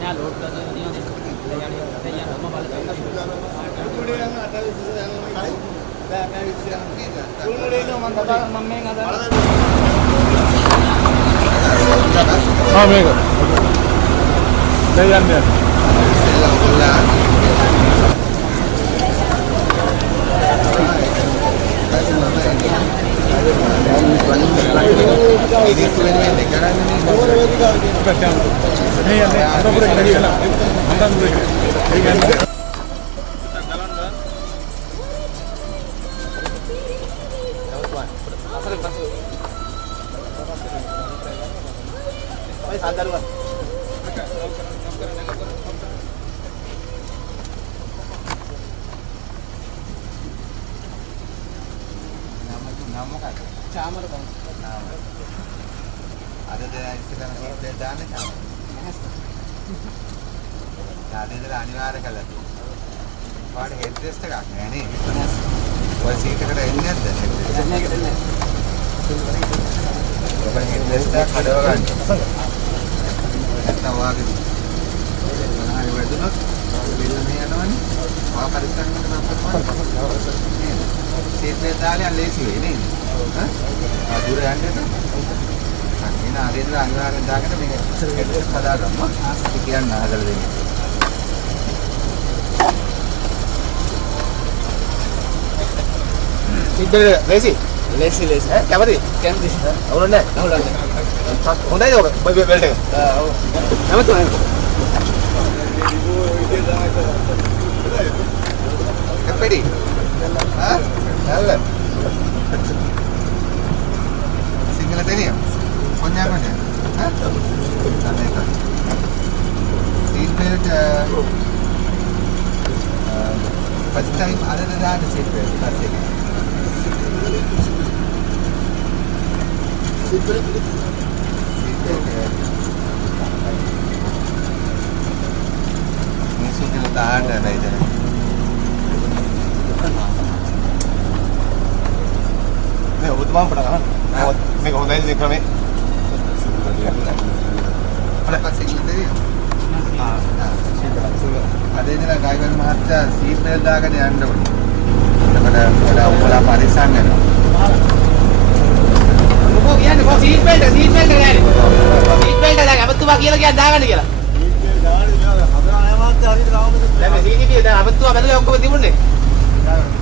නෑ ලෝඩ් කරලා තියෙනවා දැන් යන්න බලන්න කුඩේ යන අට විශ්ස යනවා බෑ බෑ විශ්ස යනවා කුඩේ ඉන්න මම කතා මම මෙන් අද මේක දැන් යන්න ඉස්සෙල්ලා ඔයගොල්ලෝ ඉදිරියට වෙන්නේ කරන්නේ නේ යන්නේ අතපුරේ ගිහලා අන්දන්දුරේ ඒ කියන්නේ චාමර බං අද දැන් ඉස්සෙල්ලාම සීට් දාන්නේ නැහැ. ඊට අනිවාර්ය කළා. පාඩේ හෙඩ් රෙස්ට් එකක් නෑ නේ. ඔය සීට් එකට එන්නේ නැද්ද? මේකට එන්නේ ඔබ හෙඩ් රෙස්ට් එක කඩව ගන්න. නැත්නම් වාගේ මොනවාරි වැදුනොත් බිල්ල මේ යනවනේ. වා පරිස්සම් කරන අපතේ. සීට් එක දාලා ලේසි වෙයි නේද? හා දුර යන්නේ අන්න ආදීන අනිවාර්යෙන් දාගෙන මේක ඇඩ්‍රස් හදාගන්න ආසති කියන්න හදලා දෙන්න. සිද්දේ ලේසි කැමති අවුල නැහැ හොඳයිද ඔබ බෙල්ට් එක ඔව් කැමති කැපෙඩි හා හල්ල සිංහල දෙනියම් කොන්‍යා කොන්‍යා හා seat belt first time other than that seat belt first again seat belt ini sudah tahan dah itu නේ ඔබතුමාම පටන් ගන්න. මේක හොඳයි ඉතින් ක්‍රමේ. apa sih ini ada ඉඳලා ඩ්‍රයිවර් මහත්තයා සීට් බෙල්ට් දාගෙන යන්න ඕනේ. එතකොට ඔයාලා පරිස්සම් වෙනවා. මොකෝ කියන්නේ කොහොම සීට් බෙල්ට් කියන්නේ සීට් බෙල්ට් දාගන්න අපතුමා කියලා කියන්නේ දාගන්න කියලා. සීට් බෙල්ට් දාගන්න ඉතින් හදලා නැහැ මහත්තයා හරියට දාවමද? දැන් මේ සීට් එක දැන් අපතුමා බැලුවා ඔක්කොම තිබුණේ.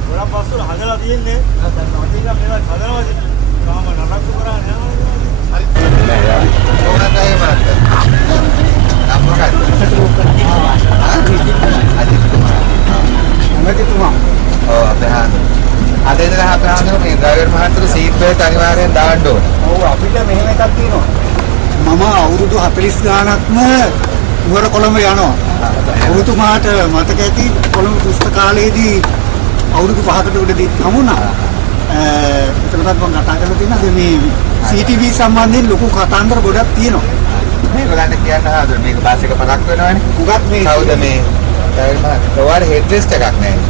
ගොඩක් පස්සට හදලා තියෙන්නේ. දැන් අතින් මේවා හදනවා තාම නරක කරන්නේ නැහැ. හරි. නෑ යා. ඕනකයි මහත්තයා. අමතිතුමා ඔව් අපේ අද ඉඳලා අපේ ආන්දර මේ ඩ්‍රයිවර් මහත්තයාට සීට් බෙල්ට් අනිවාර්යෙන් දාන්න ඕනේ. ඔව් අපිට මෙහෙම එකක් තියෙනවා. මම අවුරුදු 40 ගානක්ම නුවර කොළඹ යනවා. ඔබතුමාට මතක ඇති කොළඹ පුස්තකාලයේදී අවුරුදු 5කට උඩදී හමුණා. එතකොටත් මම කතා කරලා තියෙනවා මේ CCTV සම්බන්ධයෙන් ලොකු කතාන්දර ගොඩක් තියෙනවා. මේක ගන්න කියන්න හදන මේක බස් එක පරක් වෙනවනේ. උගත් මේ කවුද මේ ඩ්‍රයිවර් මහත්තයා ඔයාලා හෙඩ් රෙස්ට් එකක් නැහැ.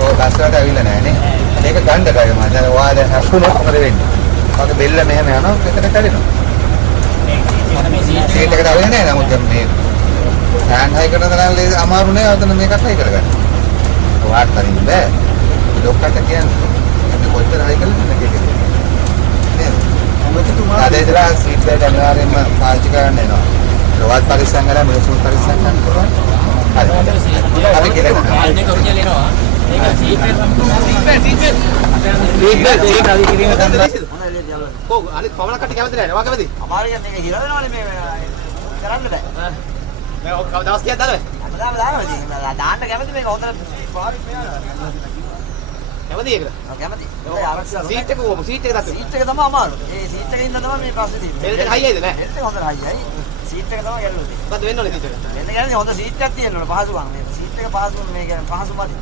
ඔව් බස් වලට ඇවිල්ලා නැහැ නේ. මේක ගන්න ඩ්‍රයිවර් මහත්තයා ඔයාලා හසුනොත් මොකද වෙන්නේ? ඔයාගේ බෙල්ල මෙහෙම යනවා එතන කැඩෙනවා. සීට් එකට අවිල නැහැ නමුත් මේ ෆෑන් හයි කරන තරම් අමාරු නෑ අතන මේකත් හයි කරගන්න. ඔයාට තනින් බෑ. ඩොක්ටර්ට කියන්නේ කොච්චර හයි කළද මේක නේද? අද ඉඳලා සීට් බෙල්ට් අනිවාර්යෙන්ම පාවිච්චි කරන්න වෙනවා. රවත් පරිස්සම් කරලා මිනිස්සුන් පරිස්සම් කරන්න පුළුවන්. හරි. අපි කියලා මේක ඔරිජිනල් එනවා. මේක සීට් එක සම්පූර්ණ සීට් බෙල්ට් ඒක අලි කිරීම තමයි. කොහොම අනිත් පවණ කටි කැමති නැහැ. ඔයා කැමති? අමාරුයි මේක හිර වෙනවනේ මේ කරන්න බෑ. මේ ඔක් දවස් කීයක් දානවද? අපදාම දානවා ඉතින්. දාන්න කැමති මේක හොඳට පාරික් මෙයාලා. කැමති ඒකද? ඔව් කැමති. සීට් එක කොහොම සීට් එක දාන්න. සීට් එක තමයි අමාරු. ඒ සීට් එකේ ඉන්න තමයි මේ ප්‍රශ්නේ තියෙන්නේ. බෙල්ට් එක හයියයිද නැහැ? බෙල්ට් එක හොඳට හයියයි. සීට් එක තමයි ගැලවෙන්නේ. මොකද වෙන්න ඕනේ සීට් එක? වෙන කියන්නේ හොඳ සීට් එකක් තියෙන්න ඕන පහසුකම්. මේ සීට් එක පහසුම මේක පහසුමයි.